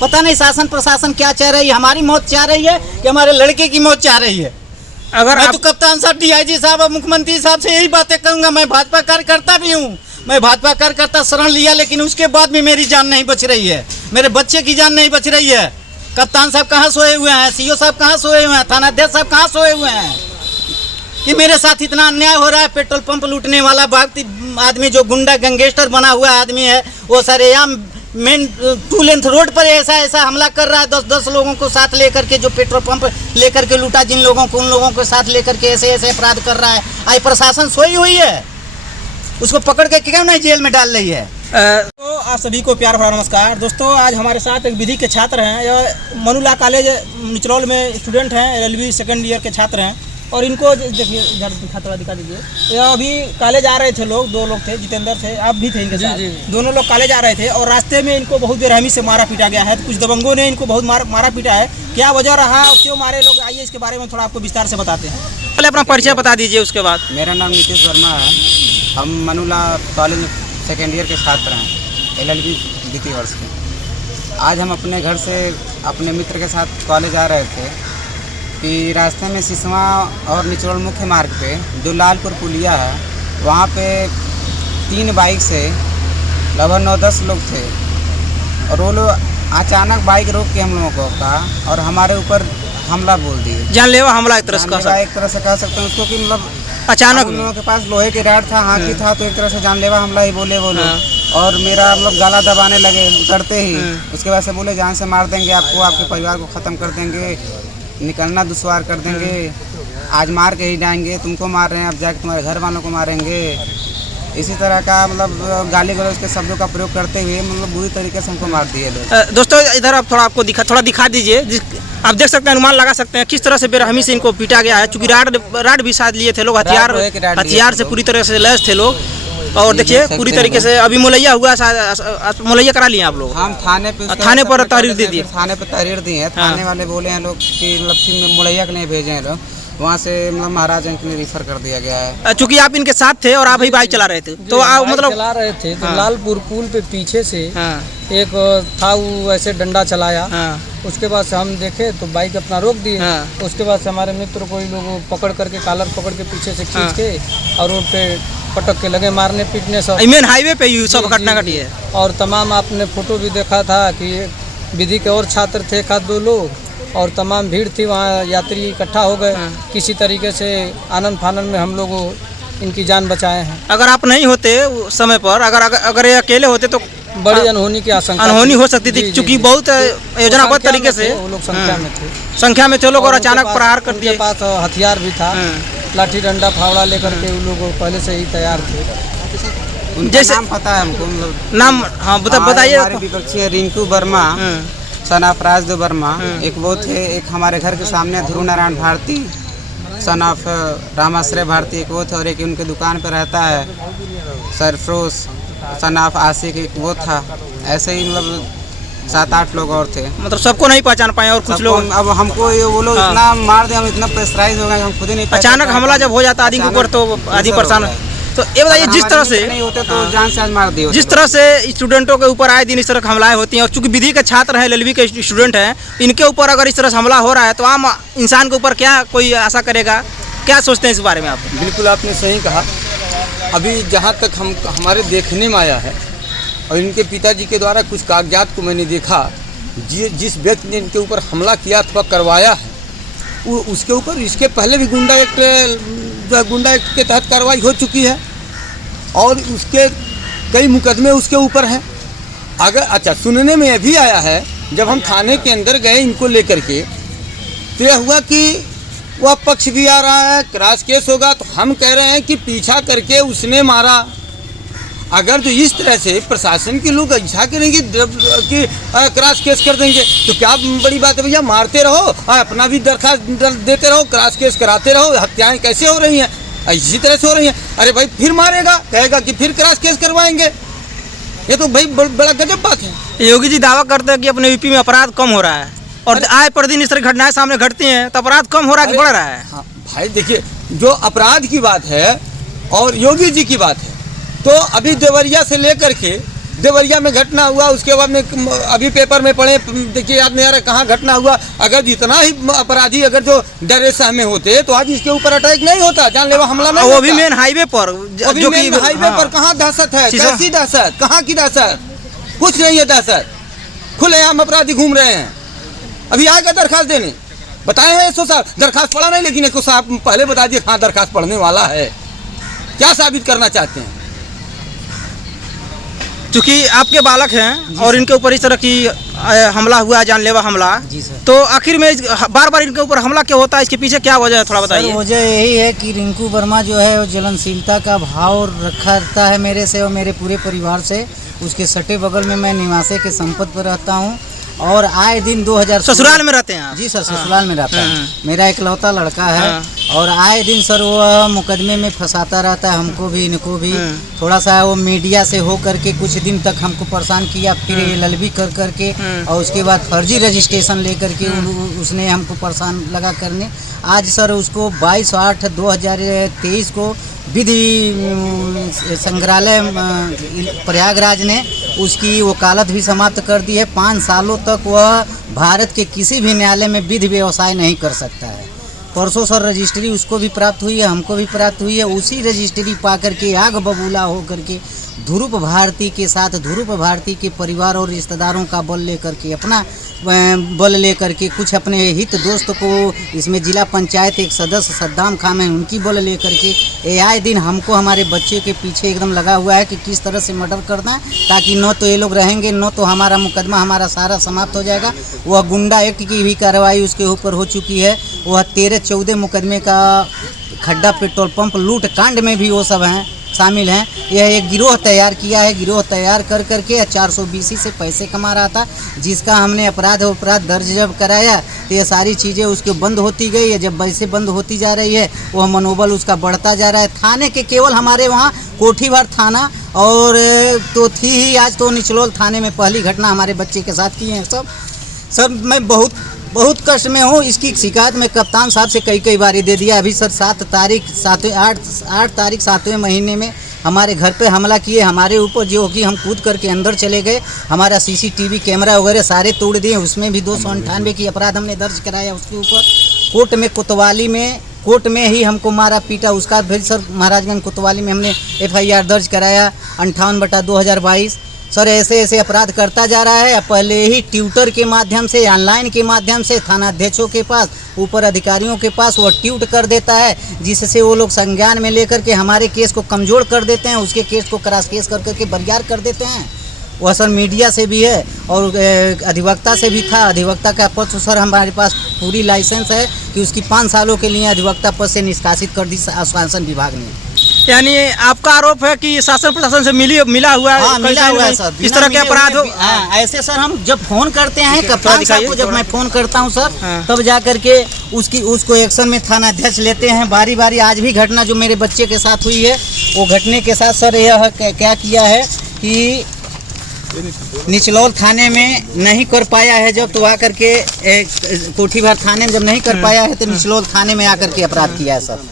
पता नहीं शासन प्रशासन क्या चाह रही है, हमारी मौत चाह रही है कि हमारे लड़के की मौत चाह रही है। अगर मैं तो कप्तान साहब, डीआईजी साहब और मुख्यमंत्री साहब से यही बातें कहूँगा। मैं भाजपा कार्यकर्ता भी हूँ, मैं भाजपा कार्यकर्ता शरण लिया, लेकिन उसके बाद भी मेरी जान नहीं बच रही है, मेरे बच्चे की जान नहीं बच रही है। कप्तान साहब कहाँ सोए हुए हैं, सीओ साहब कहाँ सोए हुए हैं, थानाध्यक्ष साहब कहाँ सोए हुए हैं कि मेरे साथ इतना अन्याय हो रहा है। पेट्रोल पंप लूटने वाला आदमी, जो गुंडा गैंगस्टर बना हुआ आदमी है, वो सरेआम मेन 2 लेंथ रोड पर ऐसा हमला कर रहा है। 10 लोगों को साथ लेकर के, जो पेट्रोल पंप लेकर के लूटा जिन लोगों को, उन लोगों को साथ लेकर के ऐसे अपराध कर रहा है। आज प्रशासन सोई हुई है, उसको पकड़ के क्यों नहीं जेल में डाल रही है। तो आप सभी को प्यार भरा नमस्कार दोस्तों। आज हमारे साथ एक विधि के छात्र हैं, यह मनुला कॉलेज निचरौल में स्टूडेंट हैं, LLB सेकंड ईयर के छात्र हैं। और इनको देखिए, दिखा दीजिए। यह अभी कॉलेज आ रहे थे लोग, 2 लोग थे, जितेंद्र थे, आप भी थे इनके साथ। दोनों लोग कॉलेज आ रहे थे और रास्ते में इनको बहुत बेरहमी से मारा पीटा गया है। तो कुछ दबंगों ने इनको बहुत मारा पीटा है। क्या वजह रहा और क्यों मारे लोग, आइए इसके बारे में थोड़ा आपको विस्तार से बताते हैं। पहले अपना परिचय बता दीजिए, उसके बाद। मेरा नाम नीतीश वर्मा है, हम मनुला कॉलेज सेकेंड ईयर के छात्र हैं, LLB द्वितीय वर्ष के। आज हम अपने घर से अपने मित्र के साथ कॉलेज आ रहे थे कि रास्ते में सिसवा और निचरौल मुख्य मार्ग पे जो लालपुर पुलिया है, वहाँ पे 3 बाइक से लगभग 9-10 लोग थे और वो लोग अचानक बाइक रोक के हम लोगों को कहा और हमारे ऊपर हमला बोल दिए। जानलेवा हमला एक तरह से कह सकते हैं उसको कि मतलब अचानक उन लोगों के पास लोहे की रॉड था, हाथी था, तो एक तरह से जानलेवा हमला ही बोले वो लोग। और मेरा मतलब गला दबाने लगे उतरते ही। उसके बाद से बोले जान से मार देंगे आपको, आपके परिवार को ख़त्म कर देंगे, निकलना दुश्वार कर देंगे, आज मार के ही जाएंगे, तुमको मार रहे हैं, अब जाके तुम्हारे घर वालों को मारेंगे। इसी तरह का मतलब गाली गलौज के शब्दों का प्रयोग करते हुए मतलब बुरी तरीके से हमको मार दिए लोग। दोस्तों इधर आप आपको दिखा दीजिए। आप देख सकते हैं, अनुमान लगा सकते हैं किस तरह से बेरहमी से इनको पीटा गया है। चूँकि राड भी साथ लिए थे लोग, हथियार से पूरी तरह से लैस थे लोग। और देखिए पूरी तरीके से अभी मुलैया हुआ, मुलैया करा लिए आप लोग। हम थाने पर तहरीर दे दिए, थाने पर तहरीर दी है। थाने वाले बोले हैं लोग कि मतलब मुलैया के लिए भेजे हैं लोग, वहाँ से मतलब महाराजगंज के लिए रिफर कर दिया गया है। चूँकि आप इनके साथ थे और आप ही बाइक चला रहे थे, तो आप मतलब चला रहे थे तो लालपुर पुल पे पीछे से एक था, वो ऐसे डंडा चलाया। उसके बाद से हम देखे तो बाइक अपना रोक दिए। उसके बाद से हमारे मित्र को लोग पकड़ करके कॉलर पकड़ के पीछे से खींच के और रोड पे पटक के लगे मारने पीटने। सब मेन हाईवे पे ही सब घटना घटी है। और तमाम आपने फोटो भी देखा था कि विधि के और छात्र थे 1-2 लोग और तमाम भीड़ थी, वहाँ यात्री इकट्ठा हो गए। किसी तरीके से आनंद फानन में हम लोग इनकी जान बचाए हैं। अगर आप नहीं होते समय पर, अगर ये अकेले होते तो बड़ी अनहोनी की आशंका हो सकती थी। चूँकि बहुत योजनाबद्ध तरीके से वो लोग संख्या में थे लोग और अचानक प्रहार कर दिए। पास हथियार भी था, लाठी डंडा फावड़ा लेकर के वो लोग पहले से ही तैयार थे। जैसे नाम पता है हमको, मतलब नाम हाँ बताइए। हमारे विपक्षी रिंकू वर्मा, सन ऑफ राजदेव वर्मा, एक वो थे। एक हमारे घर के सामने ध्रुव नारायण भारती, सन ऑफ रामाश्रय भारती, एक वो थे। और एक उनके दुकान पर रहता है सरफरोज, सन ऑफ आशिक, एक वो था। ऐसे ही मतलब 7-8 लोग और थे। मतलब सबको नहीं पहचान पाए और कुछ लोग अब हमको वो लोग इतना मार दिया, हम इतना प्रेशराइज हो गए, हम खुद ही नहीं। अचानक हमला जब हो जाता आदमी के ऊपर तो आदमी परेशान। तो ये बताइए, जिस तरह से नहीं होते तो जान से आज मार दिए। जिस तरह से स्टूडेंटों के ऊपर आए दिन इस तरह हमलाएं होती हैं, और चूंकि विधि के छात्र हैं, LLB के स्टूडेंट हैं, इनके ऊपर अगर इस तरह से हमला हो रहा है तो आम इंसान के ऊपर क्या कोई आशा करेगा? क्या सोचते हैं इस बारे में आप? बिल्कुल आपने सही कहा। अभी जहाँ तक हमारे देखने में आया है और इनके पिताजी के द्वारा कुछ कागजात को मैंने देखा, जिस व्यक्ति ने इनके ऊपर हमला किया अथवा करवाया है, उसके ऊपर इसके पहले भी गुंडा एक्ट के तहत कार्रवाई हो चुकी है और उसके कई मुकदमे उसके ऊपर हैं। अगर अच्छा, सुनने में यह भी आया है जब हम थाने के अंदर गए इनको लेकर के, तो यह हुआ कि वह पक्ष भी आ रहा है, क्रॉस केस होगा। तो हम कह रहे हैं कि पीछा करके उसने मारा। अगर तो इस तरह से प्रशासन के लोग इच्छा करेंगे कि क्रॉस केस कर देंगे तो क्या बड़ी बात है भैया, मारते रहो, अपना भी दरखास्त देते रहो, क्रॉस केस कराते रहो। हत्याएं कैसे हो रही हैं? इसी तरह से हो रही हैं। अरे भाई फिर मारेगा, कहेगा कि फिर क्रॉस केस करवाएंगे। ये तो भाई बड़ा गजब बात है। योगी जी दावा करते हैं कि अपने यूपी में अपराध कम हो रहा है और आए प्रतिदिन इस तरह घटनाएं सामने घटती हैं, तो अपराध कम हो रहा है कि बढ़ रहा है? हाँ भाई देखिए, जो अपराध की बात है और योगी जी की बात है, तो अभी देवरिया से लेकर के देवरिया में घटना हुआ, उसके बाद में अभी पेपर में पढ़े, देखिए याद नहीं आ रहा कहाँ घटना हुआ। अगर जितना ही अपराधी अगर जो डरे सहमे होते तो आज इसके ऊपर अटैक नहीं होता, जानलेवा हमला नहीं वो होता। भी मेन हाईवे पर, जो कि हाईवे पर कहाँ दहशत है, कैसी दहशत, कहाँ की दहशत, कुछ नहीं है दहशत। खुलेआम अपराधी घूम रहे हैं। अभी आएगा दरखास्त देने, बताए हैं एसओ साहब, दरखास्त पढ़ा नहीं, लेकिन एसओ साहब पहले बता दिए कहाँ दरखास्त पढ़ने वाला है, क्या साबित करना चाहते हैं। चूँकि आपके बालक हैं और इनके ऊपर इस तरह की हमला हुआ, जानलेवा हमला, जी सर। तो आखिर में बार बार इनके ऊपर हमला क्यों होता है, इसके पीछे क्या वजह है, थोड़ा बताइए। वजह यही है कि रिंकू वर्मा जो है वो जलनशीलता का भाव रखता है मेरे से और मेरे पूरे परिवार से। उसके सटे बगल में मैं निवासी के संपत्ति पर रहता हूँ और आए दिन 2000 ससुराल में रहते हैं आप? जी सर, ससुराल में रहता है। मेरा इकलौता लड़का है और आए दिन सर वो मुकदमे में फंसाता रहता है, हमको भी इनको भी। थोड़ा सा वो मीडिया से हो करके कुछ दिन तक हमको परेशान किया, फिर LLB कर करके और उसके बाद फर्जी रजिस्ट्रेशन ले करके उसने हमको परेशान लगा करने। आज सर उसको 22/8/2023 को विधि संग्रहालय प्रयागराज ने उसकी वकालत भी समाप्त कर दी है। 5 सालों तक वह भारत के किसी भी न्यायालय में विधि व्यवसाय नहीं कर सकता है। परसों सर रजिस्ट्री उसको भी प्राप्त हुई है, हमको भी प्राप्त हुई है। उसी रजिस्ट्री पा करके आग बबूला हो करके ध्रुव भारती के साथ, ध्रुव भारती के परिवार और रिश्तेदारों का बल लेकर के, अपना बल लेकर के, कुछ अपने हित दोस्त को, इसमें जिला पंचायत एक सदस्य सद्दाम खान है, उनकी बल लेकर के ये आए दिन हमको हमारे बच्चे के पीछे एकदम लगा हुआ है कि किस तरह से मर्डर करना है, ताकि न तो ये लोग रहेंगे, न तो हमारा मुकदमा हमारा सारा समाप्त हो जाएगा। वह गुंडा एक्ट की भी कार्रवाई उसके ऊपर हो चुकी है। वह 13-14 मुकदमे का खड्डा पेट्रोल पंप लूट कांड में भी वो सब हैं, शामिल हैं। यह एक गिरोह तैयार किया है, गिरोह तैयार कर करके 420 से पैसे कमा रहा था, जिसका हमने अपराध दर्ज जब कराया तो ये सारी चीज़ें उसके बंद होती गई है। जब वैसे बंद होती जा रही है वह मनोबल उसका बढ़ता जा रहा है। थाने के केवल हमारे वहाँ कोठीभर थाना और तो थी ही, आज तो निचलोल थाने में पहली घटना हमारे बच्चे के साथ की है। सब मैं बहुत कष्ट में हूँ। इसकी शिकायत मैं कप्तान साहब से कई बारी दे दिया। अभी सर 8 तारीख 7वें महीने में हमारे घर पे हमला किए हमारे ऊपर, जो कि हम कूद करके अंदर चले गए। हमारा CCTV कैमरा वगैरह सारे तोड़ दिए, उसमें भी 298 की अपराध हमने दर्ज कराया उसके ऊपर। कोर्ट में कोतवाली में कोर्ट में ही हमको मारा पीटा, उसका भी सर महाराजगंज कोतवाली में हमने FIR दर्ज कराया 58/2022। सर ऐसे अपराध करता जा रहा है। पहले ही ट्विटर के माध्यम से, ऑनलाइन के माध्यम से थानाध्यक्षों के पास, ऊपर अधिकारियों के पास वो ट्वीट कर देता है, जिससे वो लोग संज्ञान में लेकर के हमारे केस को कमज़ोर कर देते हैं, उसके केस को क्रॉस केस कर करके बरियार कर देते हैं। वह सर मीडिया से भी है और अधिवक्ता से भी था। अधिवक्ता का पद सर हमारे पास पूरी लाइसेंस है कि उसकी 5 सालों के लिए अधिवक्ता पद से निष्कासित कर दी शासन विभाग ने। यानी आपका आरोप है कि शासन प्रशासन से मिला हुआ है, मिला हुआ है सर, इस तरह के अपराध हो। ऐसे सर हम जब फोन करते हैं कप्तान साहब को, जब मैं फोन करता हूं सर, तब जा करके उसको एक्शन में थानाध्यक्ष लेते हैं बारी बारी। आज भी घटना जो मेरे बच्चे के साथ हुई है, वो घटने के साथ सर यह क्या किया है कि निचलौल थाने में नहीं कर पाया है जब, तो आकर के कोठीभर थाने में जब नहीं कर पाया है तो निचलौल थाने में आकर के अपराध किया है सर।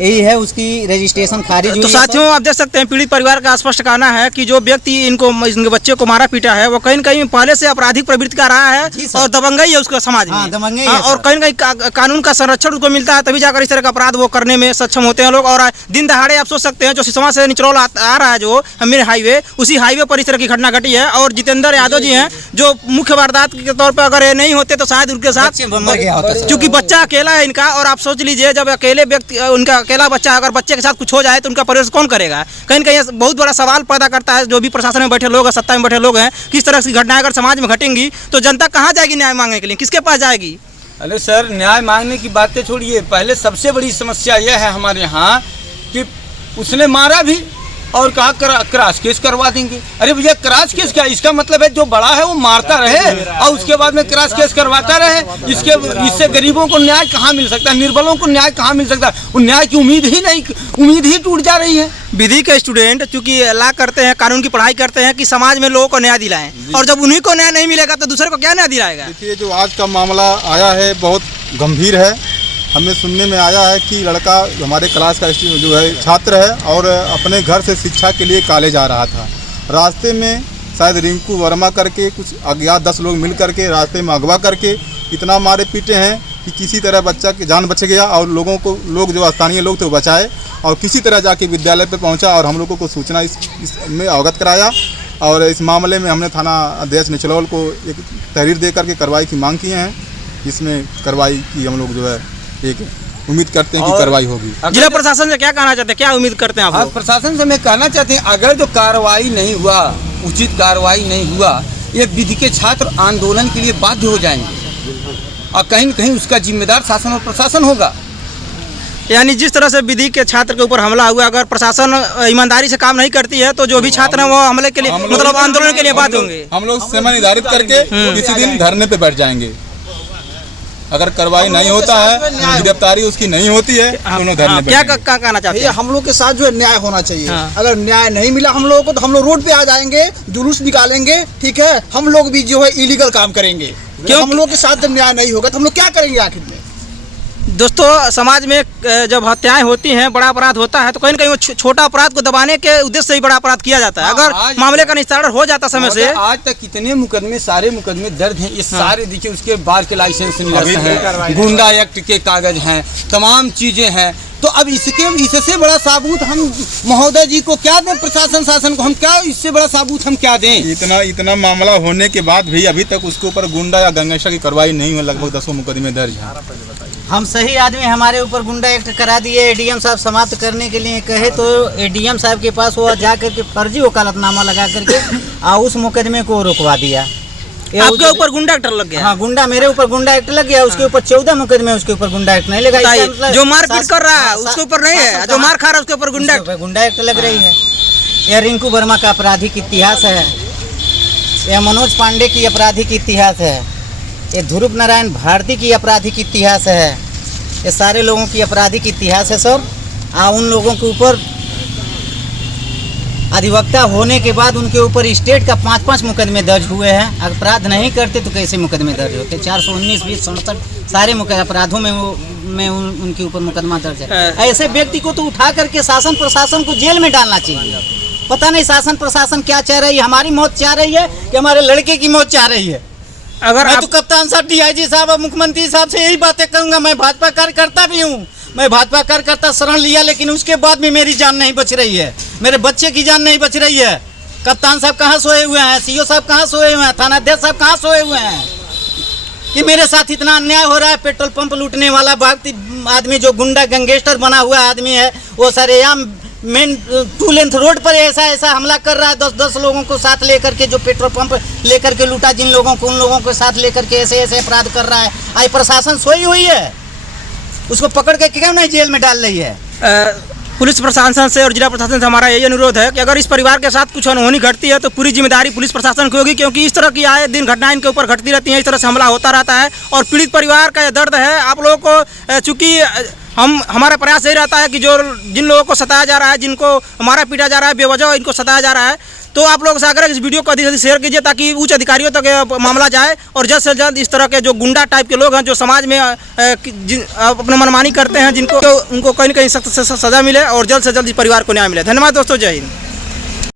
यही है उसकी रजिस्ट्रेशन खारिज हुई। तो साथियों आप देख सकते हैं पीड़ित परिवार का स्पष्ट कहना है कि जो व्यक्ति इनके बच्चे को मारा पीटा है वो कहीं न कहीं पहले से आपराधिक प्रवृत्ति का रहा है और दबंगई है उसका समाज में। दबंगई है और कहीं न कहीं कानून का संरक्षण उसको मिलता है, तभी जाकर इस तरह का अपराध वो करने में सक्षम होते हैं लोग। और दिन दहाड़े आप सोच सकते हैं जो सिसवा से निचरौल आ रहा है, जो मेन हाईवे, उसी हाईवे पर इस तरह की घटना घटी है। और जितेंद्र यादव जी हैं जो मुख्य वारदात के तौर पर अगर ये नहीं होते तो शायद उनके साथ, क्योंकि बच्चा अकेला है इनका। और आप सोच लीजिए जब अकेले व्यक्ति, उनका अकेला बच्चा, अगर बच्चे के साथ कुछ हो जाए तो उनका परवरिश कौन करेगा? कहीं न कहीं बहुत बड़ा सवाल पैदा करता है। जो भी प्रशासन में बैठे लोग हैं, सत्ता में बैठे लोग हैं, किस तरह की घटनाएं अगर समाज में घटेंगी तो जनता कहाँ जाएगी न्याय मांगने के लिए, किसके पास जाएगी? अरे सर, न्याय मांगने की बातें छोड़िए, पहले सबसे बड़ी समस्या यह है हमारे यहाँ कि उसने मारा भी और कहा क्रॉस केस करवा देंगे। अरे भैया, क्रॉस केस क्या? इसका मतलब है जो बड़ा है वो मारता रहे और उसके बाद में क्रॉस केस करवाता रहे। इससे गरीबों को न्याय कहाँ मिल सकता है, निर्बलों को न्याय कहाँ मिल सकता है? उन न्याय की उम्मीद ही टूट जा रही है। विधि के स्टूडेंट चूंकि लॉ करते हैं, कानून की पढ़ाई करते हैं कि समाज में लोगों को न्याय दिलाएं, और जब उन्हीं को न्याय नहीं मिलेगा तो दूसरे को क्या न्याय दिलाएगा? देखिए, जो आज का मामला आया है बहुत गंभीर है। हमें सुनने में आया है कि लड़का हमारे क्लास का जो है छात्र है और अपने घर से शिक्षा के लिए कॉलेज आ रहा था। रास्ते में शायद रिंकू वर्मा करके कुछ अज्ञात 10 लोग मिल करके रास्ते में अगवा करके इतना मारे पीटे हैं कि किसी तरह बच्चा की जान बच गया और लोग जो स्थानीय लोग थे वो बचाए और किसी तरह जाके विद्यालय पे पहुंचा और हम लोगों को सूचना इसमें अवगत कराया। और इस मामले में हमने थाना अध्यक्ष निचलौल को एक तहरीर दे करके कार्रवाई की मांग किए हैं। इसमें कार्रवाई की हम लोग जो है एक उम्मीद करते हैं कि कार्रवाई होगी। जिला प्रशासन से क्या कहना चाहते हैं, क्या उम्मीद करते हैं आप लोग? प्रशासन से मैं कहना चाहते हैं, अगर जो कार्रवाई नहीं हुआ, उचित कार्रवाई नहीं हुआ, ये विधि के छात्र आंदोलन के लिए बाध्य हो जाएंगे और कहीं न कहीं उसका जिम्मेदार शासन और प्रशासन होगा। यानी जिस तरह से विधि के छात्र के ऊपर हमला हुआ, अगर प्रशासन ईमानदारी से काम नहीं करती है तो जो भी छात्र हैं वो हमले के लिए मतलब आंदोलन के लिए बाध्य होंगे। हम लोग समय निर्धारित करके किसी दिन धरने पे बैठ जाएंगे। अगर कार्रवाई नहीं होता है, गिरफ्तारी उसकी नहीं होती है तो उन्हें धरने पे क्या कहना चाहते हैं? हम लोग के साथ जो है न्याय होना चाहिए। अगर न्याय नहीं मिला हम लोगों को तो हम लोग रोड पे आ जाएंगे, जुलूस निकालेंगे, ठीक है। हम लोग भी जो है इलीगल काम करेंगे। क्यों? हम लोग के साथ जब न्याय नहीं होगा तो हम लोग क्या करेंगे आखिर में? दोस्तों, समाज में जब हत्याएं होती हैं, बड़ा अपराध होता है तो कहीं न कहीं वो छोटा अपराध को दबाने के उद्देश्य से ही बड़ा अपराध किया जाता है। अगर मामले का निस्तारण हो जाता समय से, आज तक कितने मुकदमे, सारे मुकदमे दर्ज हैं, ये सारे देखिए उसके बार के लाइसेंस निरस्त हैं, गुंडा एक्ट के कागज हैं, तमाम चीजें हैं। तो अब इससे बड़ा साबूत हम महोदय जी को क्या दें, प्रशासन शासन को हम क्या इससे बड़ा साबूत हम क्या दें? इतना मामला होने के बाद भी अभी तक उसके ऊपर गुंडा या गैंगस्टर की कार्रवाई नहीं हुई। लगभग 10 मुकदमे दर्ज हैं। हम सही आदमी, हमारे ऊपर गुंडा एक्ट करा दिए। एडीएम साहब समाप्त करने के लिए कहे तो एडीएम साहब के पास वो जा करके फर्जी वकालतनामा लगा करके उस मुकदमे को रोकवा दिया। आपके ऊपर गुंडा एक्ट लग गया? हाँ, गुंडा मेरे ऊपर गुंडा एक्ट लग गया। उसके ऊपर 14 मुकदमे, उसके ऊपर गुंडा एक्ट नहीं लगा। मतलब जो मारपीट कर रहा है उसके ऊपर नहीं है, जो मार खा रहा है उसके ऊपर गुंडा एक्ट लग रही है। यह रिंकू वर्मा का आपराधिक इतिहास है, यह मनोज पांडे की आपराधिक इतिहास है, ये ध्रुव नारायण भारती की आपराधिक इतिहास है, ये सारे लोगों की आपराधिक इतिहास है सर। उन लोगों के ऊपर अधिवक्ता होने के बाद उनके ऊपर स्टेट का 5-5 मुकदमे दर्ज हुए हैं। अपराध नहीं करते तो कैसे मुकदमे दर्ज होते? 419, 20, 67 सारे अपराधों में उनके ऊपर मुकदमा दर्ज है। ऐसे व्यक्ति को तो उठा करके शासन प्रशासन को जेल में डालना चाहिए। पता नहीं शासन प्रशासन क्या चाह रही है, हमारी मौत चाह रही है कि हमारे लड़के की मौत चाह रही है। अगर मैं तो कप्तान साहब, डीआईजी साहब और मुख्यमंत्री साहब से यही बातें कहूँगा। मैं भाजपा कार्यकर्ता भी हूँ, मैं भाजपा कार्यकर्ता शरण लिया, लेकिन उसके बाद भी मेरी जान नहीं बच रही है, मेरे बच्चे की जान नहीं बच रही है। कप्तान साहब कहाँ सोए हुए हैं, सीओ साहब कहाँ सोए हुए हैं, थाना अध्यक्ष साहब कहाँ सोए हुए हैं कि मेरे साथ इतना अन्याय हो रहा है। पेट्रोल पंप लूटने वाला आदमी जो गुंडा गैंगस्टर बना हुआ आदमी है, वो सरेआम मेन 2 लेंथ रोड पर ऐसा हमला कर रहा है। 10 लोगों को साथ लेकर के, जो पेट्रोल पंप लेकर के लूटा जिन लोगों को, उन लोगों को साथ लेकर के ऐसे अपराध कर रहा है। आई प्रशासन सोई हुई है, उसको पकड़ के क्यों नहीं जेल में डाल रही है? पुलिस प्रशासन से और जिला प्रशासन से हमारा यही अनुरोध है कि अगर इस परिवार के साथ कुछ अनहोनी घटती है तो पूरी जिम्मेदारी पुलिस प्रशासन की होगी, क्योंकि इस तरह की आए दिन घटनाएं इनके ऊपर घटती रहती हैं, इस तरह से हमला होता रहता है और पीड़ित परिवार का यह दर्द है। आप लोगों को चूँकि हमारा प्रयास यही रहता है कि जिन लोगों को सताया जा रहा है, जिनको मारा पीटा जा रहा है, बेवजह इनको सताया जा रहा है, तो आप लोगों से आग्रह इस वीडियो को अधिक से अधिक शेयर कीजिए ताकि उच्च अधिकारियों तक मामला जाए और जल्द से जल्द इस तरह के जो गुंडा टाइप के लोग हैं, जो समाज में अपना मनमानी करते हैं, उनको कहीं न कहीं सख्त सजा मिले और जल्द से जल्द इस परिवार को न्याय मिले। धन्यवाद दोस्तों, जय हिंद।